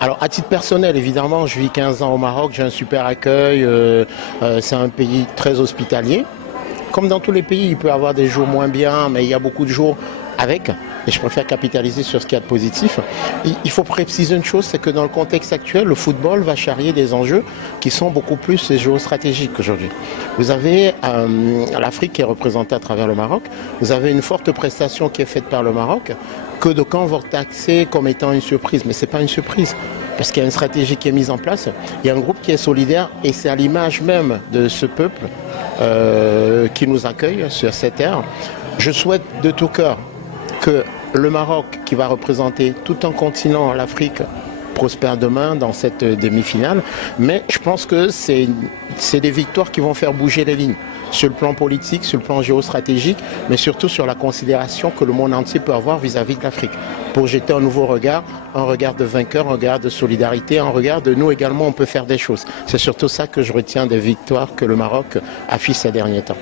Alors, à titre personnel, évidemment, je vis 15 ans au Maroc, j'ai un super accueil, c'est un pays très hospitalier. Comme dans tous les pays, il peut y avoir des jours moins bien, mais il y a beaucoup de jours avec. Et je préfère capitaliser sur ce qu'il y a de positif. Il faut préciser une chose, c'est que dans le contexte actuel, le football va charrier des enjeux qui sont beaucoup plus géostratégiques aujourd'hui. Vous avez l'Afrique qui est représentée à travers le Maroc. Vous avez une forte prestation qui est faite par le Maroc, que d'aucuns vont taxer comme étant une surprise. Mais ce n'est pas une surprise. Parce qu'il y a une stratégie qui est mise en place, il y a un groupe qui est solidaire et c'est à l'image même de ce peuple qui nous accueille sur cette terre. Je souhaite de tout cœur que le Maroc, qui va représenter tout un continent, l'Afrique, prospère demain dans cette demi-finale. Mais je pense que c'est des victoires qui vont faire bouger les lignes sur le plan politique, sur le plan géostratégique, mais surtout sur la considération que le monde entier peut avoir vis-à-vis de l'Afrique. Pour jeter un nouveau regard, un regard de vainqueur, un regard de solidarité, un regard de nous également, on peut faire des choses. C'est surtout ça que je retiens des victoires que le Maroc affiche ces derniers temps.